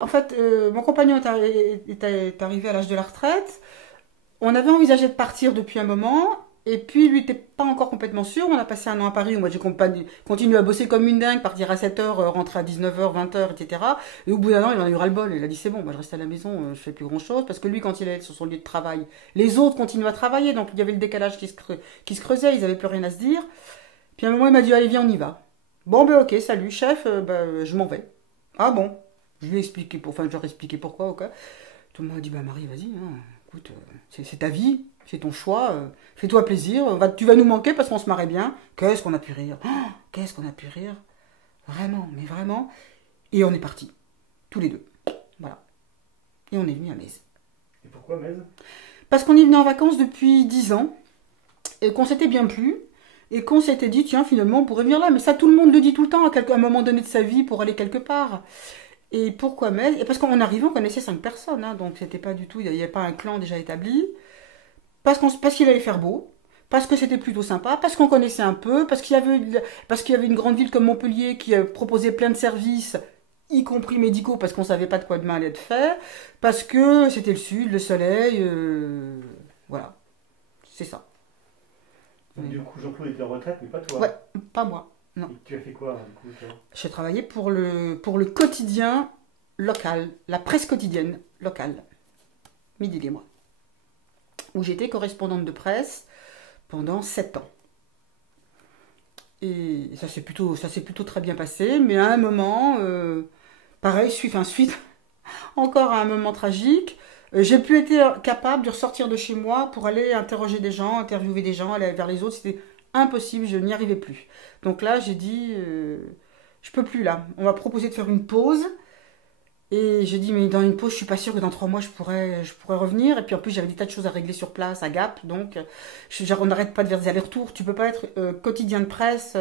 En fait, mon compagnon est arrivé à l'âge de la retraite. On avait envisagé de partir depuis un moment. Et puis, lui n'était pas encore complètement sûr. On a passé un an à Paris où moi j'ai continué à bosser comme une dingue, partir à 7 heures, rentrer à 19 heures, 20 heures, etc. Et au bout d'un an, il en a eu ras-le-bol. Il a dit c'est bon, moi je reste à la maison, je fais plus grand-chose. Parce que lui, quand il allait sur son lieu de travail, les autres continuaient à travailler. Donc il y avait le décalage qui se creusait. Ils n'avaient plus rien à se dire. Puis à un moment, il m'a dit allez, viens, on y va. Bon, ben ok, salut, chef, je m'en vais. Ah bon? Je lui ai expliqué, enfin, je leur ai expliqué pourquoi, ok. Tout le monde a dit, bah Marie, vas-y, hein, écoute, c'est ta vie, c'est ton choix, fais-toi plaisir, tu vas nous manquer parce qu'on se marrait bien. Qu'est-ce qu'on a pu rire? Oh, qu'est-ce qu'on a pu rire? Vraiment, mais vraiment. Et on est partis, tous les deux. Voilà. Et on est venu à Metz. Et pourquoi Metz? Parce qu'on est venu en vacances depuis 10 ans, et qu'on s'était bien plu, et qu'on s'était dit, tiens, finalement, on pourrait venir là. Mais ça, tout le monde le dit tout le temps, à un moment donné de sa vie, pour aller quelque part. Et pourquoi Metz? Et parce qu'en arrivant, on connaissait 5 personnes, hein, donc c'était pas du tout, il n'y avait pas un clan déjà établi. Parce qu'il allait faire beau, parce que c'était plutôt sympa, parce qu'on connaissait un peu, parce qu'il y avait une grande ville comme Montpellier qui proposait plein de services, y compris médicaux, parce qu'on savait pas de quoi demain allait être fait, parce que c'était le sud, le soleil, voilà, c'est ça. Donc, du coup, Jean-Claude était en retraite, mais pas Ouais, toi. pas moi, non. Et tu as fait quoi, du coup, toi? J'ai travaillé pour le quotidien local, la presse quotidienne locale, Midi Libre, où j'étais correspondante de presse pendant 7 ans. Et ça s'est plutôt très bien passé, mais à un moment, pareil, suite, encore à un moment tragique, j'ai plus été capable de ressortir de chez moi pour aller interroger des gens, interviewer des gens, aller vers les autres. C'était impossible, je n'y arrivais plus. Donc là, j'ai dit, je peux plus là. On m'a proposé de faire une pause. Et j'ai dit, mais dans une pause, je suis pas sûre que dans 3 mois, je pourrais revenir. Et puis en plus, j'avais des tas de choses à régler sur place, à Gap. Donc, on n'arrête pas de faire des allers-retours. Tu peux pas être quotidien de presse,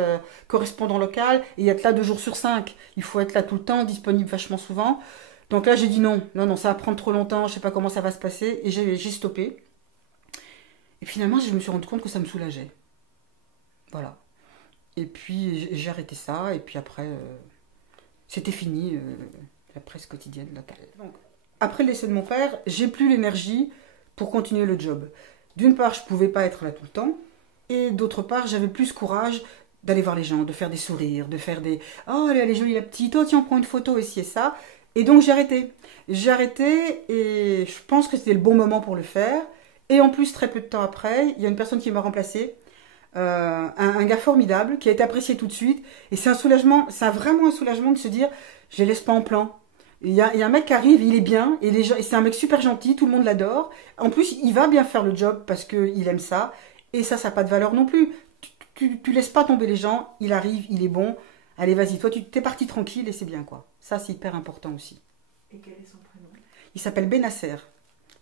correspondant local, et être là 2 jours sur 5. Il faut être là tout le temps, disponible vachement souvent. Donc là, j'ai dit non, non, non, ça va prendre trop longtemps, je sais pas comment ça va se passer. Et j'ai stoppé. Et finalement, je me suis rendu compte que ça me soulageait. Voilà. Et puis, j'ai arrêté ça. Et puis après, c'était fini. La presse quotidienne locale. Donc, après le décès de mon père, j'ai plus l'énergie pour continuer le job. D'une part, je pouvais pas être là tout le temps, et d'autre part, j'avais plus courage d'aller voir les gens, de faire des sourires, de faire des oh elle est jolie la petite, oh tiens on prend une photo ici et ça. Et donc j'ai arrêté. J'ai arrêté et je pense que c'était le bon moment pour le faire. Et en plus, très peu de temps après, il y a une personne qui m'a remplacé, un gars formidable qui a été apprécié tout de suite. Et c'est un soulagement, c'est vraiment un soulagement de se dire, je les laisse pas en plan. Il y a un mec qui arrive, il est bien, et c'est un mec super gentil, tout le monde l'adore. En plus, il va bien faire le job parce qu'il aime ça. Et ça n'a pas de valeur non plus. Tu laisses pas tomber les gens, il arrive, il est bon. Allez, vas-y, toi, tu t'es parti tranquille et c'est bien, quoi. Ça, c'est hyper important aussi. Et quel est son prénom? Il s'appelle Benasser.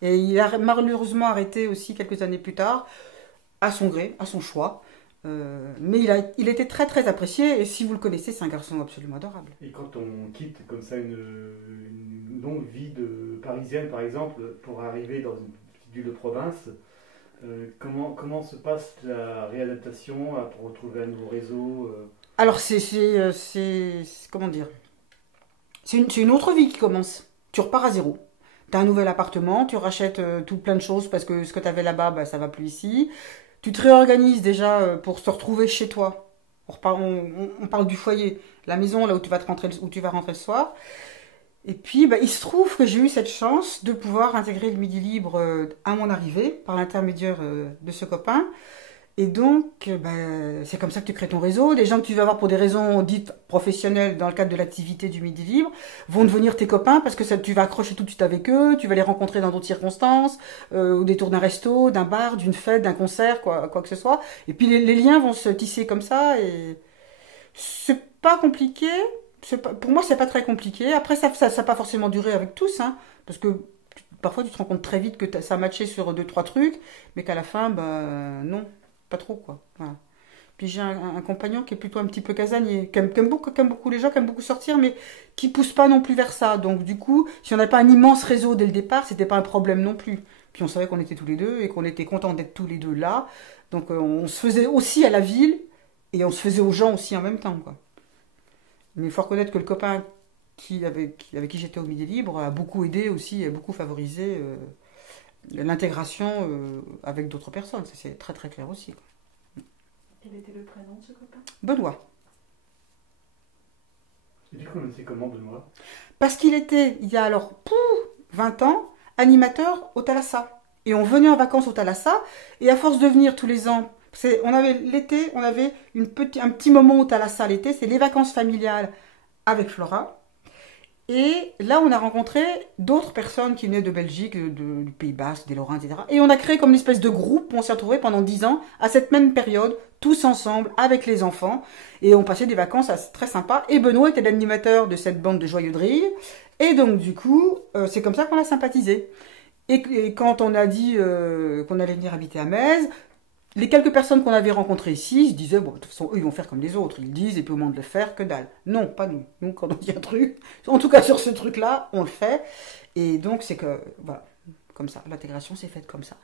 Et il a malheureusement arrêté aussi quelques années plus tard, à son gré, à son choix. Mais il était très très apprécié et si vous le connaissez, c'est un garçon absolument adorable. Et quand on quitte comme ça une longue vie de parisienne, par exemple, pour arriver dans une petite ville de province, comment se passe la réadaptation pour retrouver un nouveau réseau? Alors comment dire, c'est une autre vie qui commence. Tu repars à zéro. Tu as un nouvel appartement, tu rachètes tout plein de choses parce que ce que tu avais là-bas, bah, ça va plus ici. Tu te réorganises déjà pour te retrouver chez toi. On parle du foyer, la maison là où tu vas rentrer le soir. Et puis, bah, il se trouve que j'ai eu cette chance de pouvoir intégrer le Midi Libre à mon arrivée, par l'intermédiaire de ce copain. Et donc, c'est comme ça que tu crées ton réseau. Les gens que tu vas voir pour des raisons dites professionnelles dans le cadre de l'activité du Midi Libre vont devenir tes copains parce que tu vas accrocher tout de suite avec eux, tu vas les rencontrer dans d'autres circonstances, au détour d'un resto, d'un bar, d'une fête, d'un concert, quoi que ce soit. Et puis les liens vont se tisser comme ça et c'est pas compliqué. Pour moi, c'est pas très compliqué. Après, ça n'a pas forcément duré avec tous, hein, parce que parfois tu te rends compte très vite que ça a matché sur deux, trois trucs, mais qu'à la fin, bah non, pas trop quoi. Voilà. Puis j'ai un compagnon qui est plutôt un petit peu casanier, qui aime beaucoup les gens, qui aime beaucoup sortir, mais qui pousse pas non plus vers ça. Donc du coup, si on n'avait pas un immense réseau dès le départ, c'était pas un problème non plus. Puis on savait qu'on était tous les deux et qu'on était contents d'être tous les deux là. Donc on se faisait aussi à la ville et on se faisait aux gens aussi en même temps, quoi. Mais il faut reconnaître que le copain avec qui j'étais au Midi Libre, a beaucoup aidé aussi, a beaucoup favorisé l'intégration avec d'autres personnes. Ça, c'est très très clair aussi, quoi. Quel était le prénom de ce copain? Benoît. Et du coup, c'est comment, Benoît? Parce qu'il était, il y a alors 20 ans, animateur au Thalassa. Et on venait en vacances au Thalassa, et à force de venir tous les ans, l'été, on avait un petit moment au Thalassa l'été, c'est les vacances familiales avec Flora. Et là, on a rencontré d'autres personnes qui venaient de Belgique, du Pays Basque, des Lorrains, etc. Et on a créé comme une espèce de groupe, on s'est retrouvés pendant 10 ans, à cette même période, tous ensemble, avec les enfants. Et on passait des vacances très sympas. Et Benoît était l'animateur de cette bande de joyeux de rire. Et donc, du coup, c'est comme ça qu'on a sympathisé. Et quand on a dit qu'on allait venir habiter à Metz, les quelques personnes qu'on avait rencontrées ici se disaient, bon, de toute façon, eux, ils vont faire comme les autres. Ils disent, et puis au moment de le faire, que dalle. Non, pas nous. Nous, quand on dit un truc, en tout cas sur ce truc-là, on le fait. Et donc, c'est que, voilà, comme ça, l'intégration s'est faite comme ça.